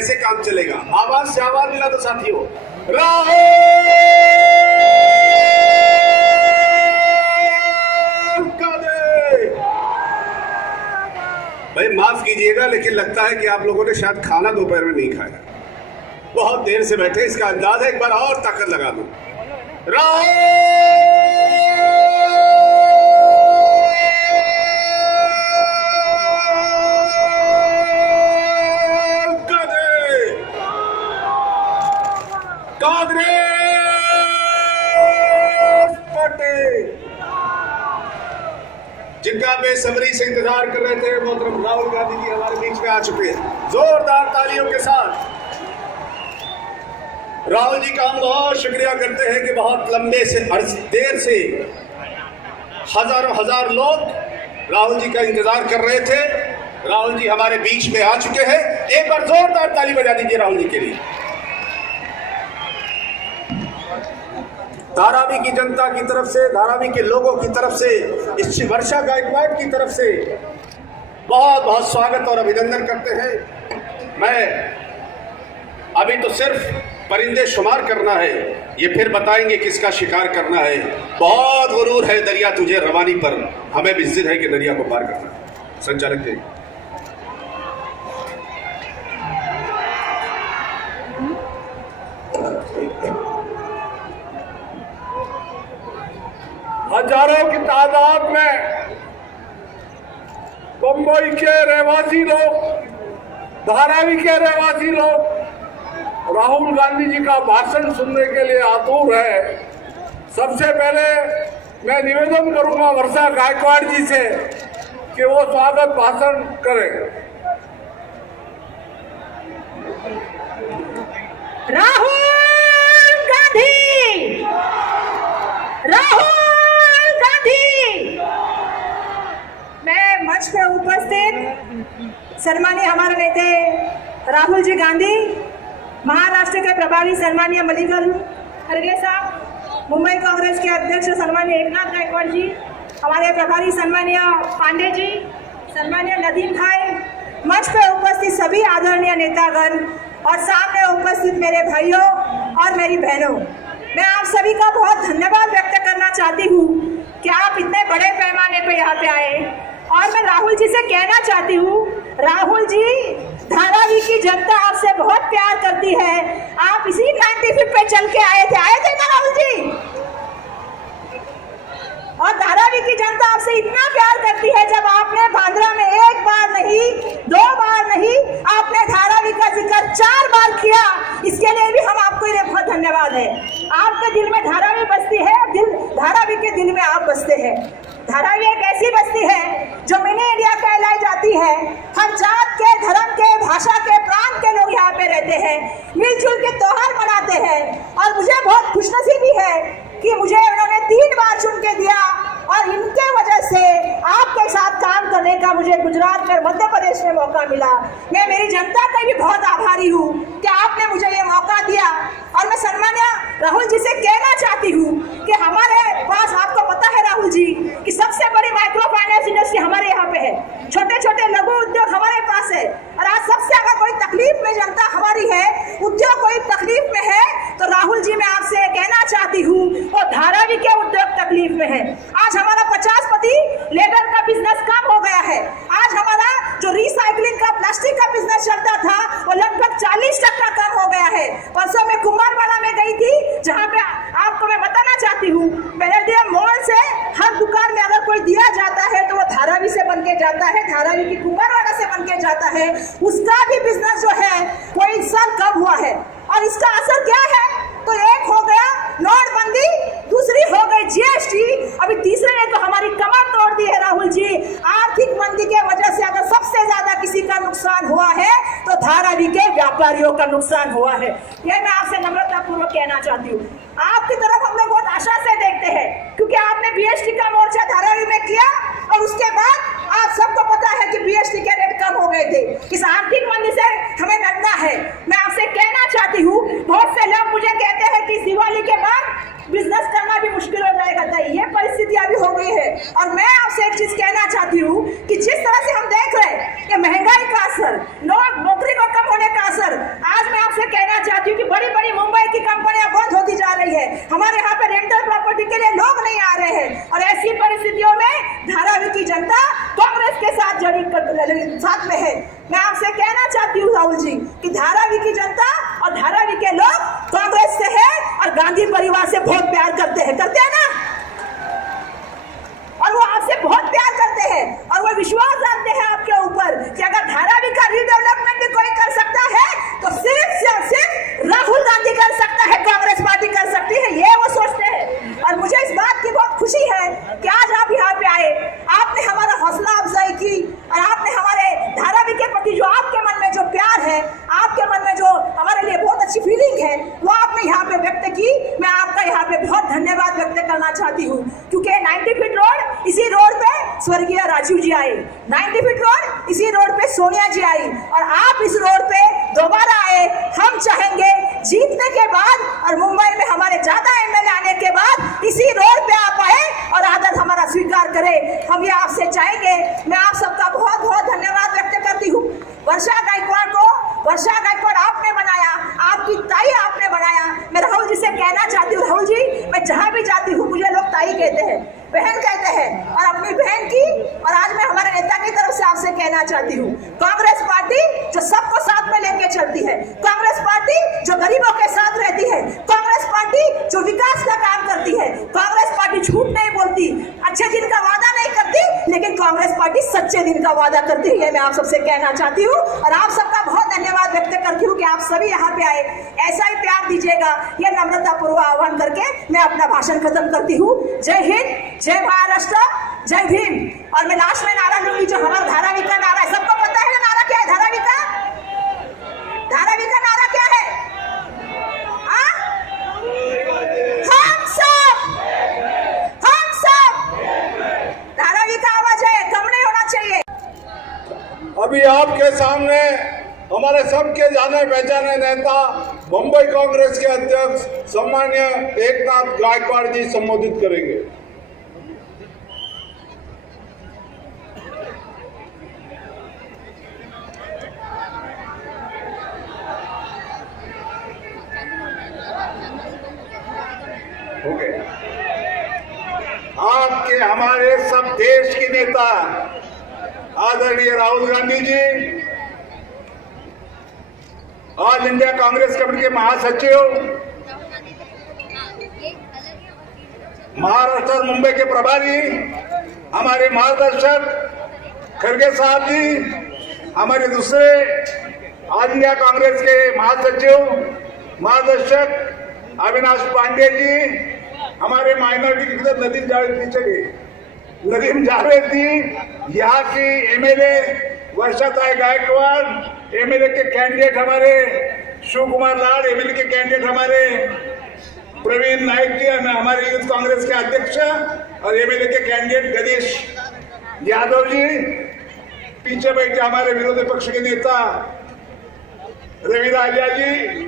कैसे काम चलेगा। आवाज से आवाज मिला तो साथियों, राहुल गांधी। भाई माफ कीजिएगा, लेकिन लगता है कि आप लोगों ने शायद खाना दोपहर में नहीं खाया, बहुत देर से बैठे, इसका अंदाज है। एक बार और ताकत लगा दो, कांग्रेस पार्टी, जिनका बेसब्री से इंतजार कर रहे थे मोहतरम राहुल गांधी जी हमारे बीच में आ चुके हैं। जोरदार तालियों के साथ राहुल जी का हम बहुत शुक्रिया करते हैं कि बहुत लंबे से देर से हजारों हजार लोग राहुल जी का इंतजार कर रहे थे। राहुल जी हमारे बीच में आ चुके हैं। एक बार जोरदार ताली बजा दीजिए राहुल जी के लिए। धारावी की जनता की तरफ से, धारावी के लोगों की तरफ से, इस वर्षा गायकवाड़ की तरफ से बहुत बहुत स्वागत और अभिनंदन करते हैं। मैं अभी तो सिर्फ परिंदे शुमार करना है, ये फिर बताएंगे किसका शिकार करना है। बहुत गुरूर है दरिया तुझे रवानी पर, हमें भी जिद है कि दरिया को पार करना। संचालक जी, हजारों की तादाद में बंबई के रहवासी लोग, धारावी के रहवासी लोग राहुल गांधी जी का भाषण सुनने के लिए आतुर है। सबसे पहले मैं निवेदन करूंगा वर्षा गायकवाड़ जी से कि वो स्वागत भाषण करें। राहुल गांधी, राहुल गांधी। मैं मंच पे उपस्थित सम्मानीय हमारे नेता राहुल जी गांधी, महाराष्ट्र के प्रभारी सम्मानीय मल्लिकार्जुन खड़गे साहब, मुंबई कांग्रेस के अध्यक्ष सम्मानीय एकनाथ गायकवाड़ जी, हमारे प्रभारी सम्मानीय पांडे जी, सम्मानीय नदीम भाई, मंच पे उपस्थित सभी आदरणीय नेतागण और सामने उपस्थित मेरे भाइयों और मेरी बहनों, मैं आप सभी का बहुत धन्यवाद व्यक्त करना चाहती हूँ कि आप इतने बड़े पैमाने पे यहाँ पे आए। और मैं राहुल जी से कहना चाहती हूँ, राहुल जी, धारावी की जनता आपसे बहुत प्यार करती है। आप इसी 95 पे चल के आए थे ना राहुल जी? और धारावी की जनता आपसे इतना प्यार करती है, जब आपने बांद्रा में एक बार नहीं, दो बार नहीं, आपने धारावी का जिक्र 4 बार किया। इसके लिए भी हम आपको बहुत धन्यवाद है। आपके दिल में धारावी बसती है, धारावी के दिल में आप बसते हैं। धारावी एक ऐसी बस्ती है जो मिनी इंडिया कहलाई जाती है। हर जात के, धर्म के, भाषा के, प्रांत के लोग यहाँ पे रहते हैं, मिलजुल के त्योहार मनाते हैं। और मुझे बहुत खुशनसीबी है कि मुझे उन्होंने 3 बार चुन के दिया और इनके वजह से आपके साथ काम करने का मुझे गुजरात में, मध्य प्रदेश में मौका मिला। मैं मेरी जनता का भी बहुत आभारी हूँ कि आपने मुझे ये मौका दिया। और मैं सम्मान्य राहुल जी से कहना चाहती हूँ कि हमारे पास, आपको पता है राहुल जी, कि सबसे बड़ी माइक्रो फाइनेंस इंडस्ट्री हमारे यहाँ पे है, छोटे छोटे लघु उद्योग हमारे पास है। और आज सबसे अगर कोई तकलीफ में जनता हमारी है, उद्योग कोई तकलीफ में है, तो राहुल जी मैं आपसे कहना चाहती हूँ वो धारावी के उद्योग तकलीफ में है। आज हमारा 50% लेदर का बिजनेस कम हो गया है। आज हमारा जो रिसाइकलिंग का, प्लास्टिक का बिजनेस चलता था, वो लगभग 40% कम हो गया है। परसों में कुमारवाड़ा में गई थी, जहाँ पे आपको मैं बताना चाहती हूँ, पहले मॉल से हर दुकान में अगर कोई दिया जाता है तो वो धारावी से बन के जाता है, धारावी की कुमारवाड़ा से बन के जाता है। उसका भी बिजनेस जो है वो इस साल कम हुआ है। और इसका असर क्या है? तो एक हो गया नोटबंदी, दूसरी हो गई जीएसटी, अभी तीसरे ने तो हमारी कमर तोड़ दी है राहुल जी। आर्थिक मंदी के वजह से अगर सबसे ज्यादा किसी का नुकसान हुआ है तो धारावी के व्यापारियों का नुकसान हुआ है। यह मैं आपसे नम्रतापूर्वक कहना चाहती हूँ। आपकी तरफ हम लोग बहुत आशा से देखते हैं, क्योंकि आपने बीएसटी का मोर्चा धारावी में किया और उसके बाद आप सबको पता है कि बीएसटी के रेट कम हो गए थे। इस आर्थिक मंदी से हमें लड़ना है। मैं आपसे कहना चाहती हूँ, बहुत से लोग मुझे कहते हैं कि दिवाली के बाद बिजनेस करना भी मुश्किल हो जाएगा, तो ये परिस्थिति अभी हो गई है। और मैं आपसे एक चीज कहना चाहती हूँ कि जिस तरह से हम देख रहे हैं कि महंगाई का असर, नौकरी को कम होने का असर, इसी रोड पे स्वर्गीय राजीव जी आए, 90 फीट रोड इसी रोड पे सोनिया जी आई, और आप इस रोड पे दोबारा आए। हम चाहेंगे जीतने के बाद और मुंबई में हमारे ज्यादा एमएलए आने के बाद इसी रोड पे आप आए और आदत हमारा स्वीकार करें। हम ये आपसे चाहेंगे। मैं आप सबका बहुत बहुत धन्यवाद व्यक्त करती हूँ। वर्षा गायकवाड़ आपने बनाया, आपकी ताई आपने बनाया। मैं राहुल जी से कहना चाहती हूँ, राहुल जी मैं जहाँ भी जाती हूँ मुझे लोग ताई कहते हैं, बहन कहते हैं, और अपनी बहन की, और आज मैं हमारे नेता की तरफ से आपसे कहना चाहती हूँ, कांग्रेस पार्टी जो सबको साथ में लेके चलती है, कांग्रेस पार्टी जो गरीबों के साथ रहती है, कांग्रेस पार्टी जो विकास का काम करती है, कांग्रेस पार्टी झूठ नहीं बोलती, अच्छे दिन का वादा नहीं करती, लेकिन कांग्रेस पार्टी सच्चे दिन का वादा करती है। मैं आप सबसे कहना चाहती हूँ और आप सबका बहुत धन्यवाद व्यक्त करती हूँ कि आप सभी यहाँ पे आए। ऐसा ही प्यार दीजिएगा, ये नम्रता पूर्वक आह्वान करके मैं अपना भाषण खत्म करती हूँ। जय हिंद, जय महाराष्ट्र, जय भीम। और मैं लास्ट में नारा लूंगी जो हमारा धारावी का नारा है। सबको पता है ना नारा क्या है? धारावी का नारा क्या है? हम सब धारावी का आवाज है, कम नहीं होना चाहिए। अभी आपके सामने हमारे सबके जाने पहचाने नेता मुंबई कांग्रेस के अध्यक्ष सम्मान्य एकनाथ गायकवाड़ जी संबोधित करेंगे। आपके हमारे सब देश के नेता आदरणीय Rahul Gandhi ji, all India Congress committee के महासचिव, महाराष्ट्र और मुंबई के प्रभारी, हमारे मार्गदर्शक खड़गे साहब जी, हमारे दूसरे ऑल इंडिया कांग्रेस के महासचिव मार्गदर्शक अविनाश पांडे जी, हमारे माइनॉरिटी के नदीम जावेद पीछे गए, नदीम जावेद जी, यहाँ की एमएलए वर्षा गायकवाड़, एमएलए के कैंडिडेट हमारे शिव कुमार लाड, एमएलए के कैंडिडेट हमारे प्रवीण नायक जी, हमारे यूथ कांग्रेस के अध्यक्ष, और एमएलए के कैंडिडेट गणेश यादव जी, पीछे बैठे हमारे विरोधी पक्ष के नेता रवि राजा जी,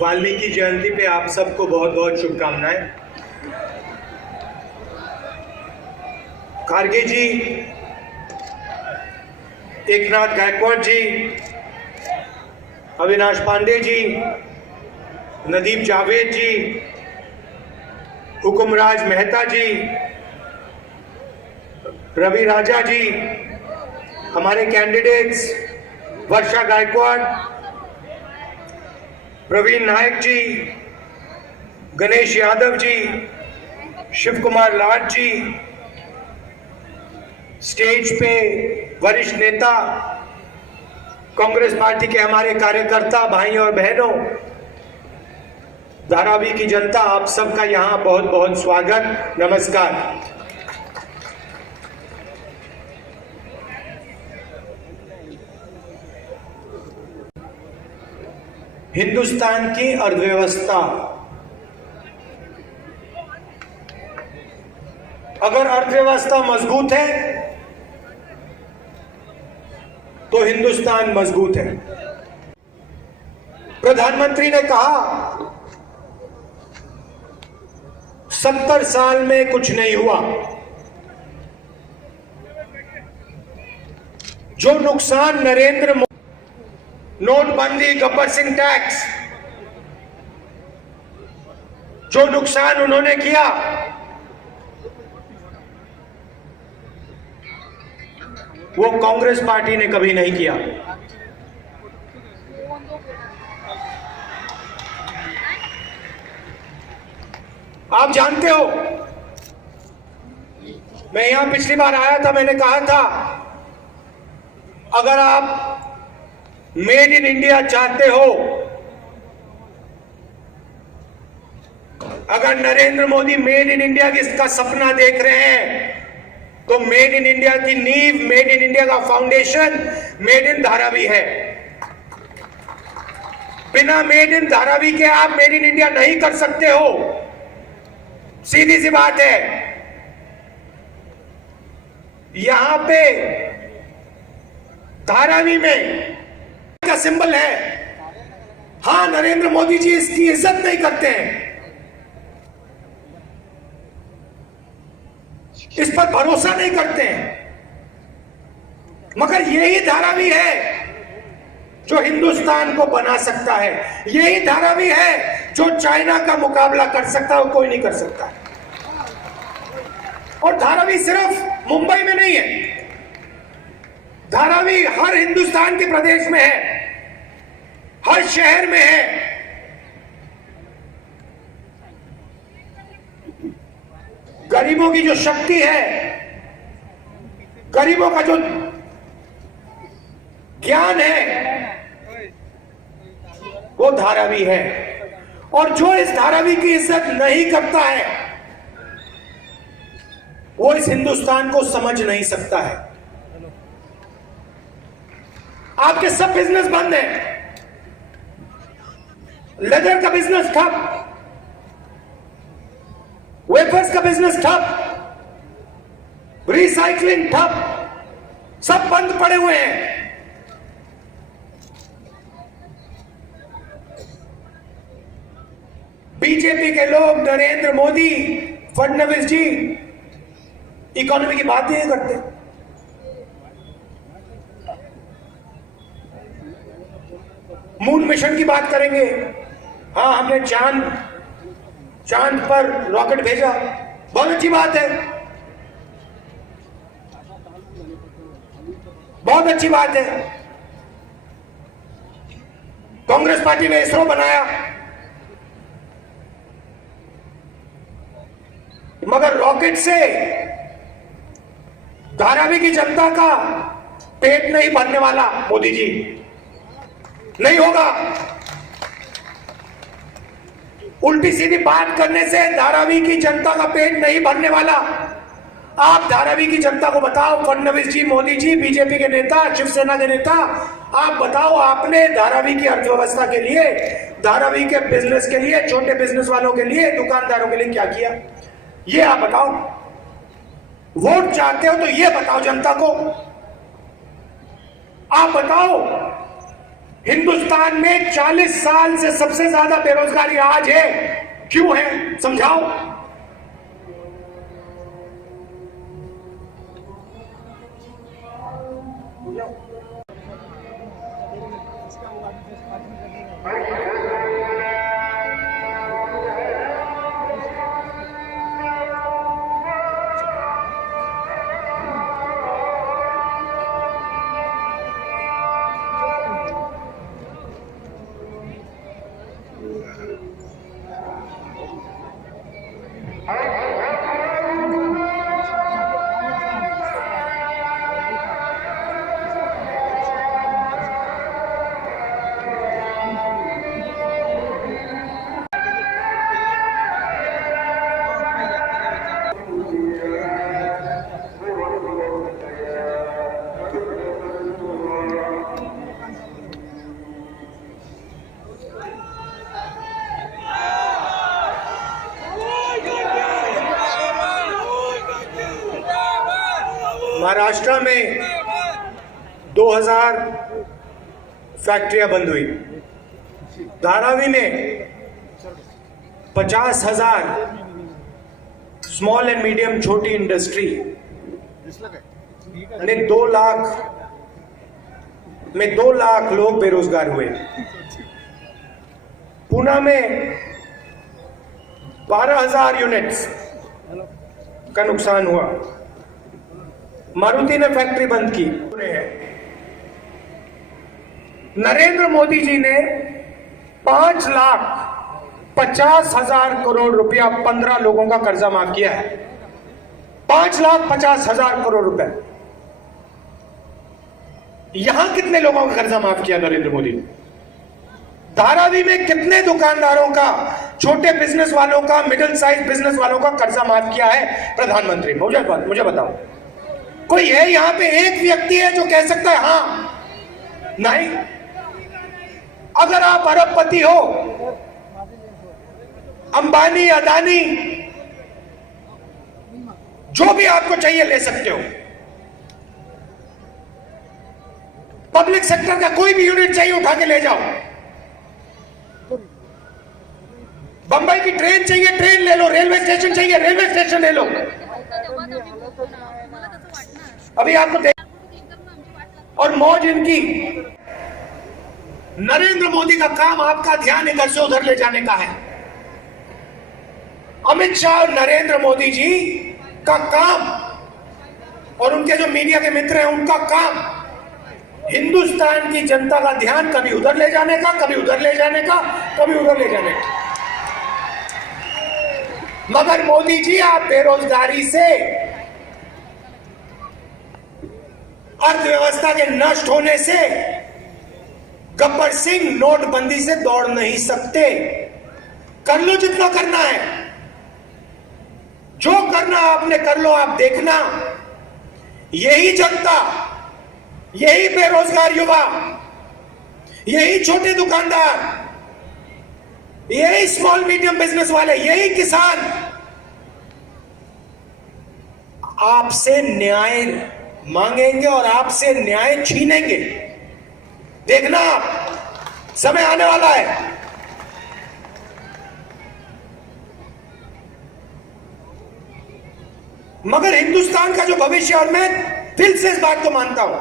वाल्मीकि जयंती पे आप सबको बहुत बहुत शुभकामनाएं। खारगे जी, एकनाथ गायकवाड़ जी, अविनाश पांडे जी, नदीम जावेद जी, हुकुमराज मेहता जी, रवि राजा जी, हमारे कैंडिडेट्स वर्षा गायकवाड़, प्रवीण नायक जी, गणेश यादव जी, शिव कुमार लाड जी, स्टेज पे वरिष्ठ नेता, कांग्रेस पार्टी के हमारे कार्यकर्ता भाई और बहनों, धारावी की जनता, आप सबका यहां बहुत बहुत स्वागत, नमस्कार। हिंदुस्तान की अर्थव्यवस्था, अगर अर्थव्यवस्था मजबूत है तो हिंदुस्तान मजबूत है। प्रधानमंत्री ने कहा 70 साल में कुछ नहीं हुआ, जो नुकसान नरेंद्र मोदी, नोटबंदी, गब्बर सिंह टैक्स, जो नुकसान उन्होंने किया, वो कांग्रेस पार्टी ने कभी नहीं किया। आप जानते हो, मैं यहां पिछली बार आया था, मैंने कहा था अगर आप मेड इन इंडिया चाहते हो, अगर Narendra Modi made in India का सपना देख रहे हैं, तो मेड इन इंडिया की नींव, मेड इन इंडिया का फाउंडेशन मेड इन धारावी है। बिना मेड इन धारावी के आप मेड इन इंडिया नहीं कर सकते हो, सीधी सी बात है। यहां पे धारावी में का सिंबल है, हां नरेंद्र मोदी जी इसकी इज्जत नहीं करते हैं, इस पर भरोसा नहीं करते हैं, मगर यही धारावी है जो हिंदुस्तान को बना सकता है, यही धारावी है जो चाइना का मुकाबला कर सकता है, कोई नहीं कर सकता। और धारावी सिर्फ मुंबई में नहीं है, धारावी हर हिंदुस्तान के प्रदेश में है, हर शहर में है। गरीबों की जो शक्ति है, गरीबों का जो ज्ञान है, वो धारावी है। और जो इस धारावी की इज्जत नहीं करता है, वो इस हिंदुस्तान को समझ नहीं सकता है। आपके सब बिजनेस बंद हैं, लेदर का बिजनेस ठप, वेफर्स का बिजनेस ठप, रिसाइकलिंग ठप, सब बंद पड़े हुए हैं। बीजेपी के लोग, नरेंद्र मोदी, फडणवीस जी इकोनॉमी की बात ही नहीं करते। मून मिशन की बात करेंगे, हाँ हमने चांद पर रॉकेट भेजा, बहुत अच्छी बात है, बहुत अच्छी बात है। कांग्रेस पार्टी ने इसरो बनाया, मगर रॉकेट से धारावी की जनता का पेट नहीं भरने वाला मोदी जी, नहीं होगा। उल्टी सीधी बात करने से धारावी की जनता का पेट नहीं भरने वाला। आप धारावी की जनता को बताओ, फडणवीस जी, मोदी जी, बीजेपी के नेता, शिवसेना के नेता, आप बताओ आपने धारावी की अर्थव्यवस्था के लिए, धारावी के बिजनेस के लिए, छोटे बिजनेस वालों के लिए, दुकानदारों के लिए क्या किया, ये आप बताओ। वोट चाहते हो तो ये बताओ जनता को। आप बताओ, हिंदुस्तान में 40 साल से सबसे ज्यादा बेरोजगारी आज है, क्यों है, समझाओ। महाराष्ट्र में 2000 फैक्ट्रियां बंद हुई, धारावी में 50,000 स्मॉल एंड मीडियम छोटी इंडस्ट्री ने 2 लाख लोग बेरोजगार हुए। पुणे में 12,000 यूनिट्स का नुकसान हुआ। मारुति ने फैक्ट्री बंद की। नरेंद्र मोदी जी ने 5,50,000 करोड़ रुपया 15 लोगों का कर्जा माफ किया है। 5,50,000 करोड़ रुपए। यहां कितने लोगों का कर्जा माफ किया नरेंद्र मोदी ने? धारावी में कितने दुकानदारों का, छोटे बिजनेस वालों का, मिडिल साइज बिजनेस वालों का कर्जा माफ किया है प्रधानमंत्री? मुझे बताओ, कोई है यहां पे एक व्यक्ति है जो कह सकता है हाँ? नहीं। अगर आप अरबपति हो, अंबानी, अदानी, जो भी आपको चाहिए ले सकते हो। पब्लिक सेक्टर का कोई भी यूनिट चाहिए उठा के ले जाओ। बंबई की ट्रेन चाहिए, ट्रेन ले लो। रेलवे स्टेशन चाहिए, रेलवे स्टेशन ले लो। अभी आपको देख, और मौज इनकी। नरेंद्र मोदी का काम आपका ध्यान इधर से उधर ले जाने का है। अमित शाह और नरेंद्र मोदी जी का काम और उनके जो मीडिया के मित्र हैं उनका काम हिंदुस्तान की जनता का ध्यान कभी उधर ले जाने का, कभी उधर ले जाने का, कभी उधर ले जाने का। मगर मोदी जी, आप बेरोजगारी से, अर्थव्यवस्था के नष्ट होने से, गब्बर सिंह नोटबंदी से दौड़ नहीं सकते। कर लो जितना करना है, जो करना आपने कर लो। आप देखना, यही जनता, यही बेरोजगार युवा, यही छोटे दुकानदार, यही स्मॉल मीडियम बिजनेस वाले, यही किसान आपसे न्याय मांगेंगे और आपसे न्याय छीनेंगे। देखना आप, समय आने वाला है। मगर हिंदुस्तान का जो भविष्य, और मैं दिल से इस बात को मानता हूं,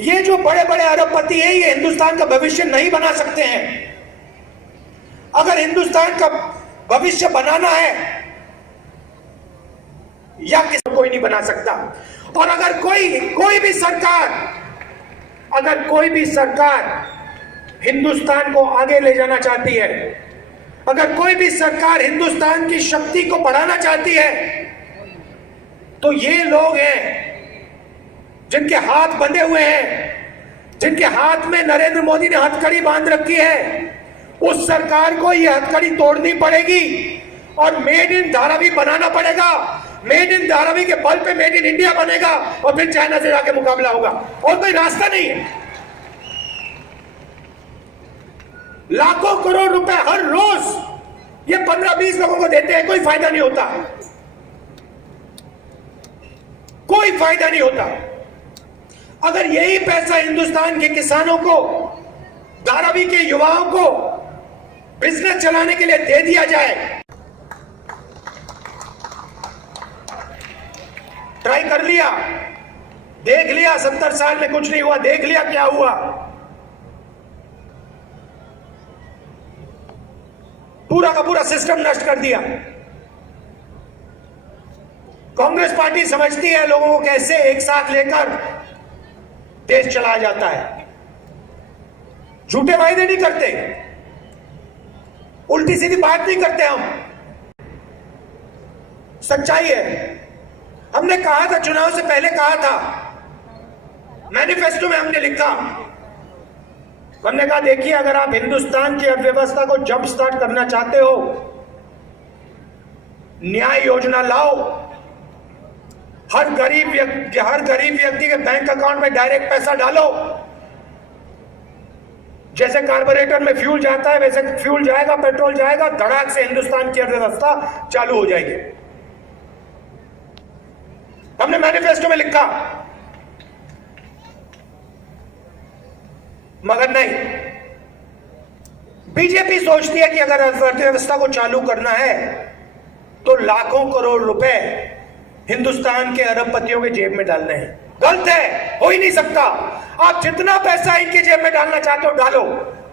ये जो बड़े बड़े अरबपति हैं, ये हिंदुस्तान का भविष्य नहीं बना सकते हैं। अगर हिंदुस्तान का भविष्य बनाना है, या किसी कोई नहीं बना सकता। और अगर कोई भी सरकार हिंदुस्तान को आगे ले जाना चाहती है, अगर कोई भी सरकार हिंदुस्तान की शक्ति को बढ़ाना चाहती है, तो ये लोग हैं जिनके हाथ बंधे हुए हैं, जिनके हाथ में नरेंद्र मोदी ने हथकड़ी बांध रखी है। उस सरकार को ये हथकड़ी तोड़नी पड़ेगी और मेड इन धारावी बनाना पड़ेगा। मेड इन धारावी के बल पे मेड इन इंडिया बनेगा और फिर चाइना से जाके मुकाबला होगा, और कोई रास्ता नहीं है। लाखों करोड़ रुपए हर रोज ये 15-20 लोगों को देते हैं, कोई फायदा नहीं होता, कोई फायदा नहीं होता। अगर यही पैसा हिंदुस्तान के किसानों को, धारावी के युवाओं को बिजनेस चलाने के लिए दे दिया जाए, ट्राई कर लिया, देख लिया, 70 साल में कुछ नहीं हुआ, देख लिया क्या हुआ। पूरा का पूरा सिस्टम नष्ट कर दिया। कांग्रेस पार्टी समझती है लोगों को कैसे एक साथ लेकर देश चलाया जाता है। झूठे वायदे नहीं करते, उल्टी सीधी बात नहीं करते, हम सच्चाई है। हमने कहा था, चुनाव से पहले कहा था, मैनिफेस्टो में हमने लिखा, हमने कहा देखिए, अगर आप हिंदुस्तान की अर्थव्यवस्था को जंप स्टार्ट करना चाहते हो, न्याय योजना लाओ, हर गरीब व्यक्ति के बैंक अकाउंट में डायरेक्ट पैसा डालो। जैसे कार्बोरेटर में फ्यूल जाता है वैसे फ्यूल जाएगा, पेट्रोल जाएगा, धड़ाक से हिंदुस्तान की अर्थव्यवस्था चालू हो जाएगी। हमने मैनिफेस्टो में लिखा, मगर नहीं, बीजेपी सोचती है कि अगर अर्थव्यवस्था को चालू करना है तो लाखों करोड़ रुपए हिंदुस्तान के अरबपतियों के जेब में डालने हैं। गलत है, हो ही नहीं सकता। आप जितना पैसा इनके जेब में डालना चाहते हो डालो,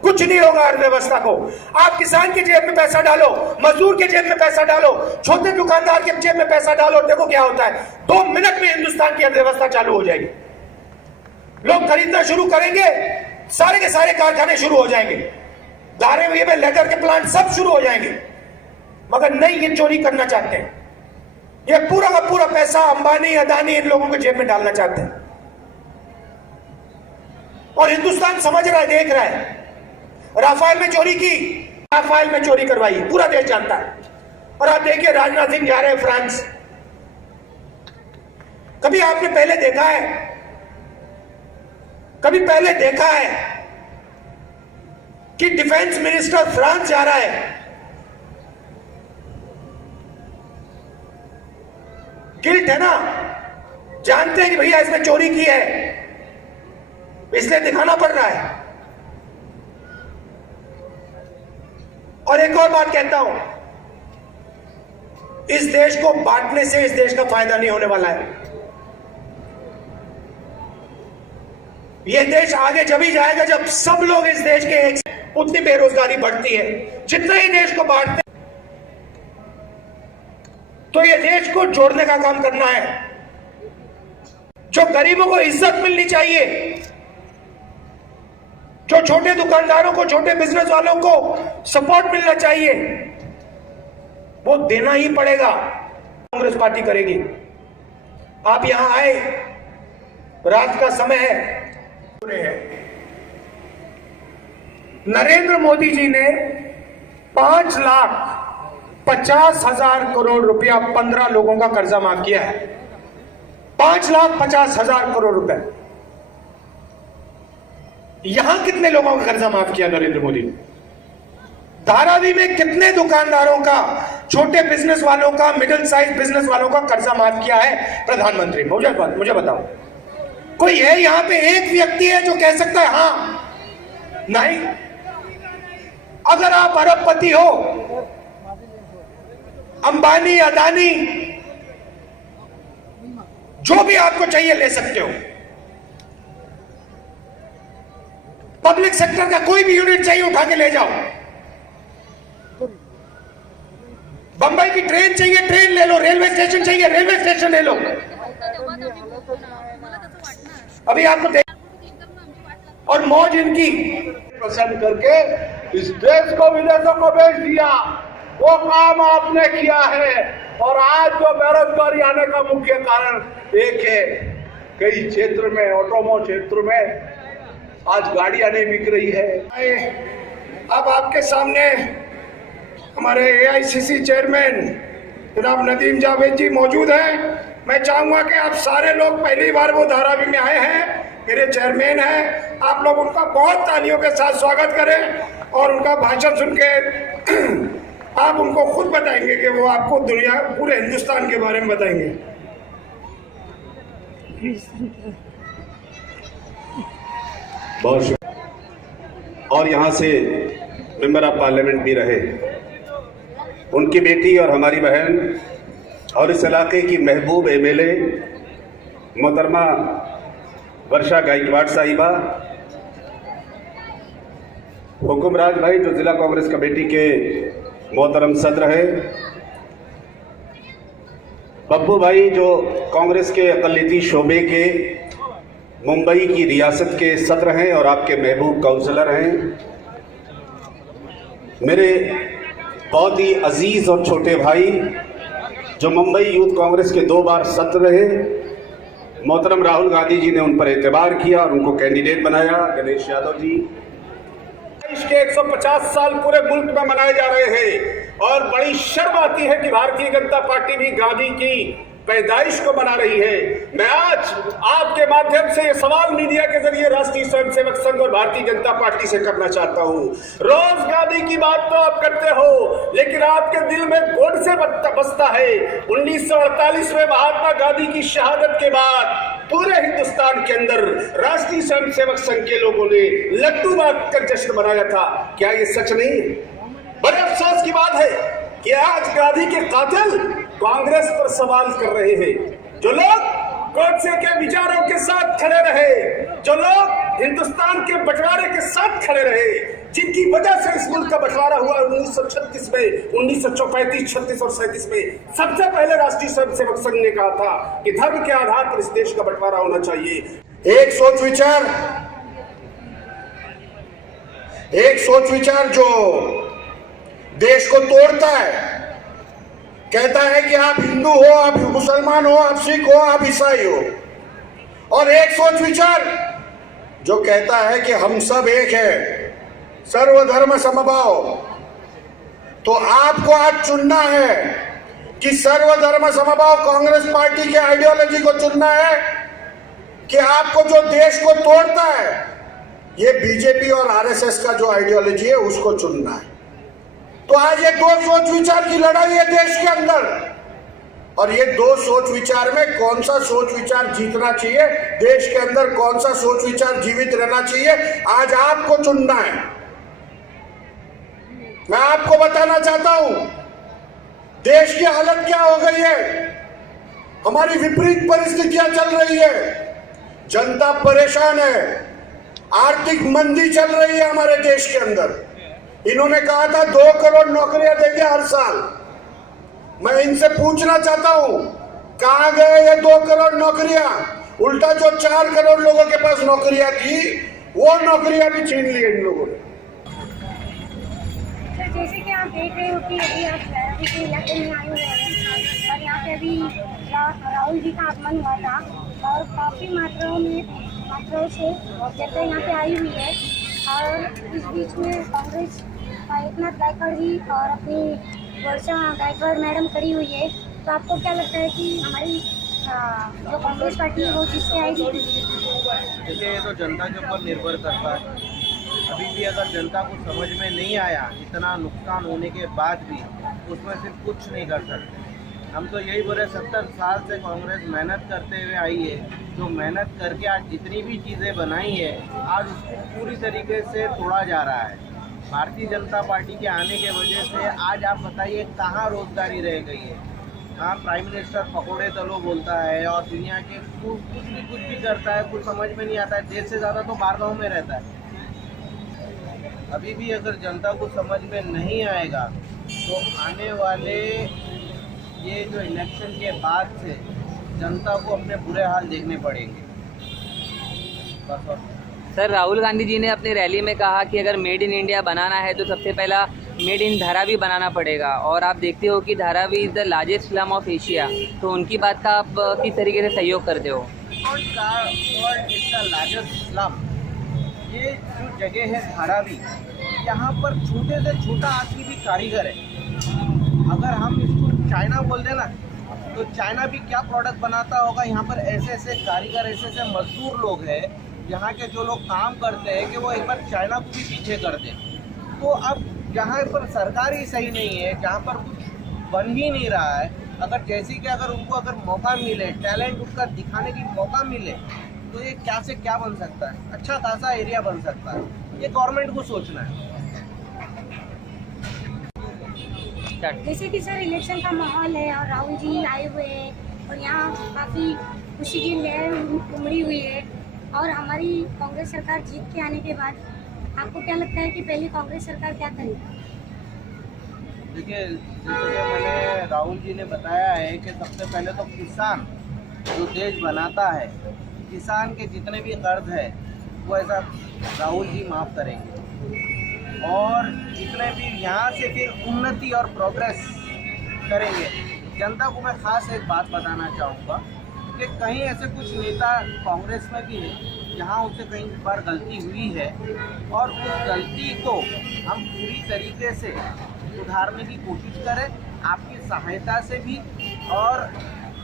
कुछ नहीं होगा अर्थव्यवस्था को। आप किसान के जेब में पैसा डालो, मजदूर के जेब में पैसा डालो, छोटे दुकानदार के जेब में पैसा डालो, देखो क्या होता है। 2 मिनट में हिंदुस्तान की अर्थव्यवस्था चालू हो जाएगी। लोग खरीदना शुरू करेंगे, सारे के सारे कारखाने शुरू हो जाएंगे, धारावी में लेदर के प्लांट सब शुरू हो जाएंगे। मगर नहीं, ये चोरी करना चाहते हैं। ये पूरा का पूरा पैसा अंबानी, अदानी, इन लोगों के जेब में डालना चाहते हैं। और हिंदुस्तान समझ रहा है, देख रहा है। राफेल में चोरी की, राफेल में चोरी करवाई, पूरा देश जानता है। और आप देखिए, राजनाथ सिंह जा रहे हैं फ्रांस। कभी आपने पहले देखा है, कभी पहले देखा है कि डिफेंस मिनिस्टर फ्रांस जा रहा है। गिल्ट है ना, जानते हैं कि भैया इसने चोरी की है, इसलिए दिखाना पड़ रहा है। और एक और बात कहता हूं, इस देश को बांटने से इस देश का फायदा नहीं होने वाला है। यह देश आगे जब ही जाएगा जब सब लोग इस देश के एक, उतनी बेरोजगारी बढ़ती है। जितना ही देश को बांटते तो ये देश को जोड़ने का काम करना है। जो गरीबों को इज्जत मिलनी चाहिए, जो छोटे दुकानदारों को, छोटे बिजनेस वालों को सपोर्ट मिलना चाहिए, वो देना ही पड़ेगा। कांग्रेस पार्टी करेगी। आप यहां आए, रात का समय है। नरेंद्र मोदी जी ने 5,50,000 करोड़ रुपया 15 लोगों का कर्जा माफ किया है। 5,50,000 करोड़ रुपए। यहां कितने लोगों का कर्जा माफ किया नरेंद्र मोदी ने? धारावी में कितने दुकानदारों का, छोटे बिजनेस वालों का, मिडिल साइज बिजनेस वालों का कर्जा माफ किया है प्रधानमंत्री? मुझे बताओ, कोई है यहां पे एक व्यक्ति है जो कह सकता है हां? नहीं। अगर आप अरबपति हो, अंबानी, अदानी, जो भी आपको चाहिए ले सकते हो। पब्लिक सेक्टर का कोई भी यूनिट चाहिए उठा के ले जाओ। बंबई की ट्रेन चाहिए, ट्रेन ले लो। रेलवे स्टेशन चाहिए, रेलवे स्टेशन ले लो। अभी आपको और मौज इनकी पसंद करके इस देश को विदेशों को बेच दिया। वो काम आपने किया है। और आज जो बेरोजगारी आने का मुख्य कारण एक है, कई क्षेत्र में, ऑटोमोबाइल क्षेत्र में आज गाड़ियां नहीं बिक रही है। अब आपके सामने हमारे एआईसीसी चेयरमैन जनाब नदीम जावेद जी मौजूद हैं। मैं चाहूंगा कि आप सारे लोग पहली बार वो धारावी में आए हैं, मेरे चेयरमैन हैं, आप लोग उनका बहुत तालियों के साथ स्वागत करें और उनका भाषण सुन के आप उनको खुद बताएंगे कि वो आपको दुनिया, पूरे हिंदुस्तान के बारे में बताएंगे। बहुत शुक्रिया। और यहाँ से मेंबर ऑफ पार्लियामेंट भी रहे, उनकी बेटी और हमारी बहन और इस इलाके की महबूब एमएलए मोहतरमा वर्षा गायकवाड़ साहिबा, हुकुमराज भाई जो जिला कांग्रेस कमेटी के मोहतरम सदर है, बब्बू भाई जो कांग्रेस के अक़लियती शोबे के मुंबई की रियासत के सदर हैं और आपके महबूब काउंसलर हैं, मेरे बहुत ही अजीज और छोटे भाई जो मुंबई यूथ कांग्रेस के 2 बार सदर रहे, मोहतरम राहुल गांधी जी ने उन पर एतबार किया और उनको कैंडिडेट बनाया, गणेश यादव जी। देश के 150 साल पूरे मुल्क में मनाए जा रहे हैं और बड़ी शर्म आती है कि भारतीय जनता पार्टी भी गांधी की पैदाइश को मना रही है। मैं आज आपके माध्यम से ये सवाल मीडिया के जरिए राष्ट्रीय स्वयंसेवक संघ और भारतीय जनता पार्टी से करना चाहता हूँ। रोज गांधी की बात तो आप करते हो, लेकिन आपके दिल में कौन से बसता है? 1948 में महात्मा गांधी की शहादत के बाद पूरे हिंदुस्तान के अंदर राष्ट्रीय स्वयंसेवक संघ के लोगों ने लड्डू बांट कर जश्न मनाया था। क्या ये सच नहीं है? बड़े अफसोस की बात है कि आज गांधी के कातिल कांग्रेस पर सवाल कर रहे हैं। जो लोग गोडसे के विचारों के साथ खड़े रहे, जो लोग हिंदुस्तान के बंटवारे के साथ खड़े रहे, जिनकी वजह से इस मुल्क का बंटवारा हुआ 1936 में, 1935, 36 और 37 में, सबसे पहले राष्ट्रीय स्वयंसेवक संघ ने कहा था कि धर्म के आधार पर इस देश का बंटवारा होना चाहिए। एक सोच विचार जो देश को तोड़ता है, कहता है कि आप हिंदू हो, आप मुसलमान हो, आप सिख हो, आप ईसाई हो, और एक सोच विचार जो कहता है कि हम सब एक हैं, सर्वधर्म समभाव। तो आपको आज चुनना है कि सर्वधर्म समभाव कांग्रेस पार्टी के आइडियोलॉजी को चुनना है कि आपको जो देश को तोड़ता है, ये बीजेपी और आरएसएस का जो आइडियोलॉजी है उसको चुनना है। तो आज ये दो सोच विचार की लड़ाई है देश के अंदर, और ये दो सोच विचार में कौन सा सोच विचार जीतना चाहिए, देश के अंदर कौन सा सोच विचार जीवित रहना चाहिए, आज आपको चुनना है। मैं आपको बताना चाहता हूं देश की हालत क्या हो गई है, हमारी विपरीत परिस्थितियां चल रही है, जनता परेशान है, आर्थिक मंदी चल रही है हमारे देश के अंदर। इन्होंने कहा था 2 करोड़ नौकरियां देंगे हर साल। मैं इनसे पूछना चाहता हूं कहां गए ये 2 करोड़ नौकरियां? उल्टा जो 4 करोड़ लोगों के पास नौकरियां थी वो नौकरियां भी छीन ली इन लोगों ने। सर, जैसे कि आप देख रहे हो कि अभी आप किसी इलाके में आए हुए हैं और यहाँ पे अभी राहुल जी का आगमन हुआ था और काफ़ी मात्राओं से जनता यहाँ पे आई हुई है। और इस बीच में कांग्रेस एकनाथ गायकवाड़ जी और अपनी वर्षा गायकवाड़ मैडम खड़ी हुई है। तो आपको क्या लगता है कि हमारी जो कांग्रेस पार्टी है वो जिससे आएगी? देखिए, ये तो जनता के ऊपर निर्भर करता है। अभी भी अगर जनता को समझ में नहीं आया, इतना नुकसान होने के बाद भी उसमें सिर्फ कुछ नहीं कर सकते। हम तो यही बोले 70 साल से कांग्रेस मेहनत करते हुए आई है, जो मेहनत करके आज जितनी भी चीज़ें बनाई है आज उसको पूरी तरीके से तोड़ा जा रहा है। भारतीय जनता पार्टी के आने के वजह से आज आप बताइए कहाँ रोजगारी रह गई है। हाँ, प्राइम मिनिस्टर पकौड़े तलो बोलता है और दुनिया के कुछ भी करता है, कुछ समझ में नहीं आता है। देश से ज़्यादा तो बाहर गाँव में रहता है। अभी भी अगर जनता को समझ में नहीं आएगा तो आने वाले ये जो इलेक्शन के बाद से जनता को अपने बुरे हाल देखने पड़ेंगे। बस। और सर, राहुल गांधी जी ने अपनी रैली में कहा कि अगर मेड इन इंडिया बनाना है तो सबसे पहला मेड इन धारावी बनाना पड़ेगा, और आप देखते हो कि Dharavi is the largest slum of Asia. तो उनकी बात का आप किस तरीके से सहयोग करते हो? लार्जेस्ट स्लम, ये जो जगह है धारावी, यहाँ पर छोटे से छोटा आदमी भी कारीगर है। अगर हम इसको चाइना बोल देना तो चाइना भी क्या प्रोडक्ट बनाता होगा। यहाँ पर ऐसे ऐसे कारीगर, ऐसे ऐसे मजदूर लोग हैं यहाँ के जो लोग काम करते हैं कि वो एक बार चाइना को भी पीछे कर दें। तो अब जहाँ पर सरकार ही सही नहीं है, जहाँ पर कुछ बन ही नहीं रहा है, अगर जैसे कि अगर उनको अगर मौका मिले, टैलेंट उनका दिखाने की मौका मिले, तो ये क्या से क्या बन सकता है, अच्छा खासा एरिया बन सकता है। ये गवर्नमेंट को सोचना है। जैसे कि सर इलेक्शन का माहौल है और राहुल जी आए हुए हैं और यहाँ काफ़ी खुशी की लहर उमड़ी हुई है, और हमारी कांग्रेस सरकार जीत के आने के बाद आपको क्या लगता है कि पहले कांग्रेस सरकार क्या करेगी? देखिए, जैसे कि मैंने राहुल जी ने बताया है कि सबसे पहले तो किसान जो देश बनाता है, किसान के जितने भी कर्ज है वो ऐसा राहुल जी माफ़ करेंगे, और जितने भी यहाँ से फिर उन्नति और प्रोग्रेस करेंगे। जनता को मैं खास एक बात बताना चाहूँगा कि कहीं ऐसे कुछ नेता कांग्रेस में भी हैं जहाँ उनसे कई बार गलती हुई है, और उस गलती को हम पूरी तरीके से सुधारने की कोशिश करें, आपकी सहायता से भी, और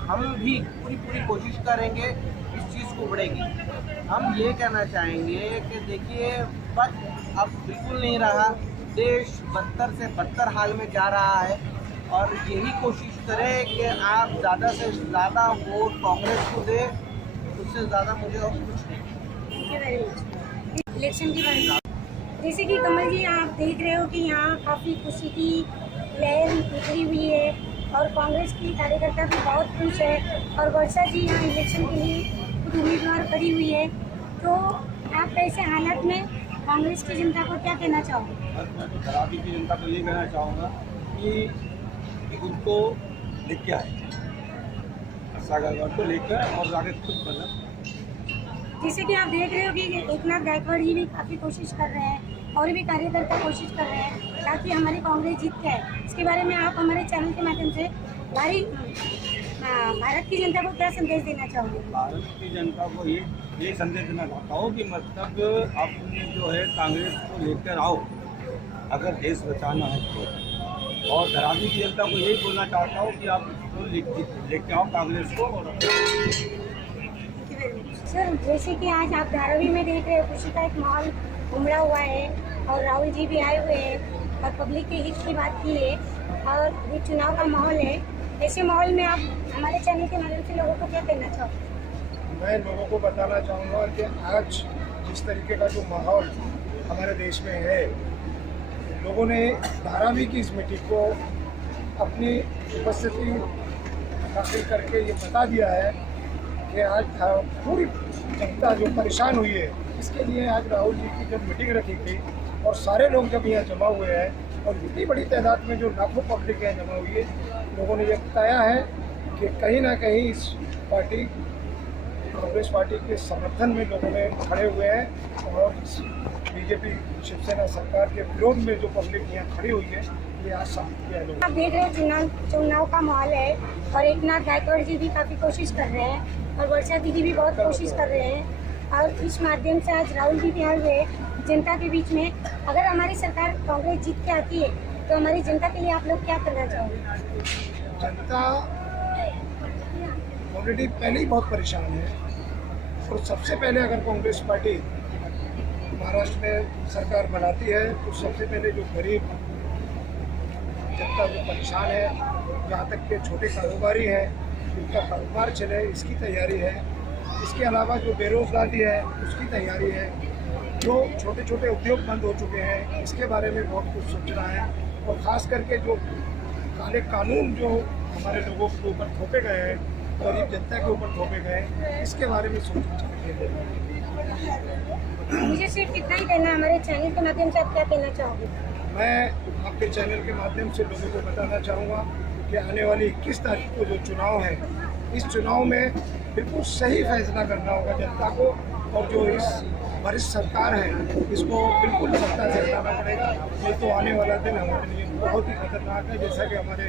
हम भी पूरी कोशिश करेंगे इस चीज़ को बढ़ेगी। हम ये कहना चाहेंगे कि देखिए, वक्त अब बिल्कुल नहीं रहा, देश बदतर से बदतर हाल में जा रहा है, और यही कोशिश करें कि आप ज़्यादा से ज़्यादा वोट कांग्रेस को दें, उससे ज़्यादा मुझे और कुछ नहीं। Thank you very much. Election की बात, जैसे कि कमल जी आप देख रहे हो कि यहाँ काफ़ी खुशी की लहर निकली हुई है और कांग्रेस की कार्यकर्ता भी बहुत खुश है, और वर्षा जी यहाँ इलेक्शन के लिए खुद उम्मीदवार खड़ी हुई है। तो आप ऐसे हालत में कांग्रेस की जनता को क्या कहना चाहोगे? मैं तो खराबी की जनता को ये कहना चाहूँगा कि उनको लेके आए, गायकवाड़ को लेकर, और आगे खुद बना। जैसे कि आप देख रहे हो कि एकनाथ गायकवाड़ जी भी काफ़ी कोशिश कर रहे हैं और भी कार्यकर्ता कोशिश कर रहे हैं ताकि हमारी कांग्रेस जीत जाए। इसके बारे में आप हमारे चैनल के माध्यम से भारत की जनता को क्या संदेश देना चाहोगे? भारत की जनता को ये संदेश देना चाहता हूँ कि मतलब आपने जो है कांग्रेस को लेकर आओ अगर देश बचाना है तो, और धरावी की जनता को यही बोलना चाहता हूँ कि आप लेके आओ कांग्रेस को। Thank you very much. Sir जैसे कि आज आप धारावी में देख रहे हो, खुशी का एक माहौल उमड़ा हुआ है और राहुल जी भी आए हुए हैं और पब्लिक के हित की बात की है और ये चुनाव का माहौल है। ऐसे माहौल में आप हमारे चैनल के माध्यम से लोगों को क्या कहना चाहोगे? मैं लोगों को बताना चाहूँगा कि आज जिस तरीके का जो माहौल हमारे देश में है, लोगों ने धारावी की इस मीटिंग को अपनी उपस्थिति हासिल करके ये बता दिया है कि आज पूरी जनता जो परेशान हुई है, इसके लिए आज राहुल जी की जब मीटिंग रखी गई और सारे लोग जब यहाँ जमा हुए हैं और इतनी बड़ी तादाद में जो लाखों पब्लिक यहाँ जमा हुई है, लोगों ने ये बताया है कि कहीं ना कहीं इस पार्टी कांग्रेस पार्टी के समर्थन में लोगों ने खड़े हुए हैं और बीजेपी शिवसेना सरकार के विरोध में जो पब्लिक यहाँ खड़ी हुई है, ये आज साबित किया है लोगों ने। आप देख रहे हैं चुनाव का माहौल है और एकनाथ गायकवाड़ जी भी काफ़ी कोशिश कर रहे हैं और वर्षा दीदी भी बहुत कोशिश कर रहे हैं और इस माध्यम से आज राहुल जी भी आए हुए जनता के बीच में। अगर हमारी सरकार कांग्रेस जीत के आती है तो हमारी जनता के लिए आप लोग क्या करना चाहोगे? जनता ऑलरेडी पहले ही बहुत परेशान है और सबसे पहले अगर कांग्रेस पार्टी महाराष्ट्र में सरकार बनाती है तो सबसे पहले जो गरीब जनता जो परेशान है, जहाँ तक के छोटे कारोबारी हैं, उनका कारोबार चले, इसकी तैयारी है। इसके अलावा जो बेरोजगारी है उसकी तैयारी है। जो छोटे छोटे उद्योग बंद हो चुके हैं, इसके बारे में बहुत कुछ सोचना है और ख़ास करके जो काले कानून जो हमारे लोगों के ऊपर थोपे गए हैं, गरीब जनता के ऊपर थोपे गए, इसके बारे में सोचना चाहिए। मुझे सिर्फ इतना ही कहना है, हमारे चैनल के माध्यम से आप क्या कहना चाहोगे? मैं आपके चैनल के माध्यम से लोगों को बताना चाहूँगा कि आने वाली 21 तारीख को जो चुनाव है, इस चुनाव में बिल्कुल सही फैसला करना होगा जनता को और जो इस वरिष्ठ सरकार है इसको बिल्कुल सत्ता से हटाना पड़ेगा। नहीं तो आने वाला दिन हमारे लिए बहुत ही खतरनाक है। जैसा कि हमारे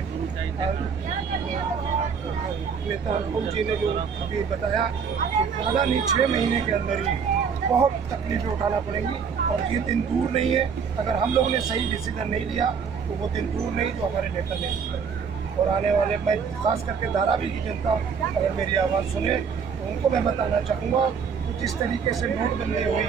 नेता राहुल जी ने जो अभी बताया कि ज़्यादा नहीं 6 महीने के अंदर ही बहुत तकलीफें उठाना पड़ेंगी और ये दिन दूर नहीं है। अगर हम लोगों ने सही डिसीजन नहीं लिया तो वो दिन दूर नहीं जो हमारे नेता ने और आने वाले, मैं खास करके धारावी की जनता अगर मेरी आवाज़ सुने तो उनको मैं बताना चाहूँगा कि जिस तरीके से नोटबंदी हुई,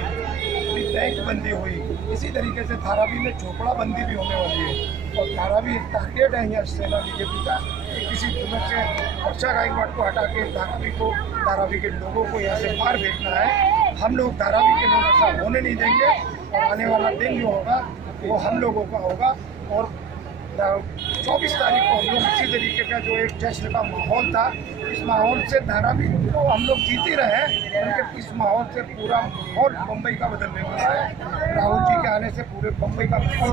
बैंक बंदी हुई, इसी तरीके से धारावी में झोपड़ा बंदी भी होने वाली है और धारावी एक टारगेट है यहाँ सेना बीजेपी का कि किसी कीमत से वर्षा गायकवाड़ को हटा के धारावी के लोगों को यहाँ से बाहर भेजना है। हम लोग धारावी के लोग ऐसा होने नहीं देंगे और आने वाला दिन जो होगा वो हम लोगों का होगा। और 24 तारीख को हम लोग इसी तरीके का जो एक जश्न का माहौल था, इस माहौल से धारावी को हम लोग जीत ही रहे हैं, उनके इस माहौल से पूरा माहौल मुंबई का बदलने वाला है। राहुल जी के आने से पूरे मुंबई का माहौल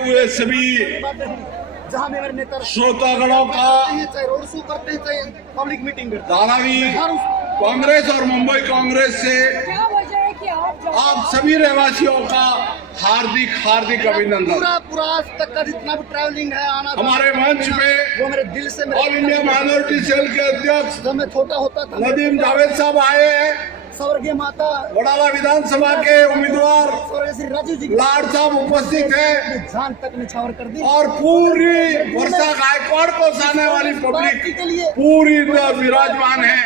हुए सभी श्रोतागणों का पब्लिक मीटिंग धारावी कांग्रेस और मुंबई कांग्रेस से आप सभी रहवासियों का हार्दिक हार्दिक अभिनंदन। पूरा आज तक का जितना भी ट्रैवलिंग है आना हमारे मंच पे वो मेरे दिल से ऑल इंडिया माइनॉरिटी सेल के अध्यक्ष जब मैं छोटा होता था नदीम जावेद साहब आए हैं, स्वर्गीय माता वडाला विधानसभा के उम्मीदवार श्री राजू जी लाड साहब उपस्थित है जान तक निछावर कर दी और पूरी वर्षा गायकवाड़ को सामने वाली पब्लिक के लिए पूरी विराजमान है।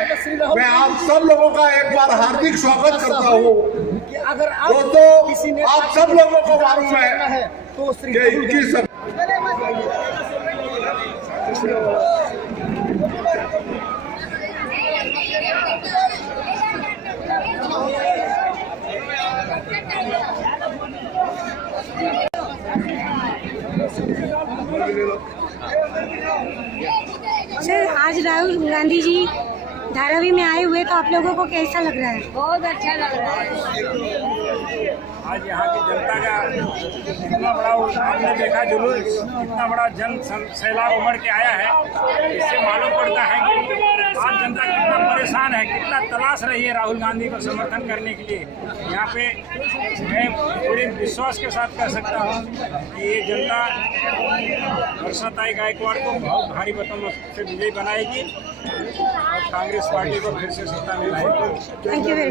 मैं आप सब लोगों का एक बार हार्दिक स्वागत करता हूँ। अगर दोस्तों, आप सब लोगों को मालूम है तो कि 21 सर आज राहुल गांधी जी धारावी में आए हुए तो आप लोगों को कैसा लग रहा है? बहुत अच्छा लग रहा है। आज यहाँ की जनता का इतना बड़ा हमने देखा जुलूस, इतना बड़ा जन सैलाब उमड़ के आया है, इससे मालूम पड़ता है कि आज जनता कितना परेशान है, कितना तलाश रही है राहुल गांधी को समर्थन करने के लिए। यहाँ पे मैं पूरे विश्वास के साथ कह सकता हूँ कि ये जनता वर्षाताई गायकवाड़ को बहुत भारी मतों से विजयी बनाएगी और कांग्रेस पार्टी को फिर से सत्ता में लाएगी। Thank you very much.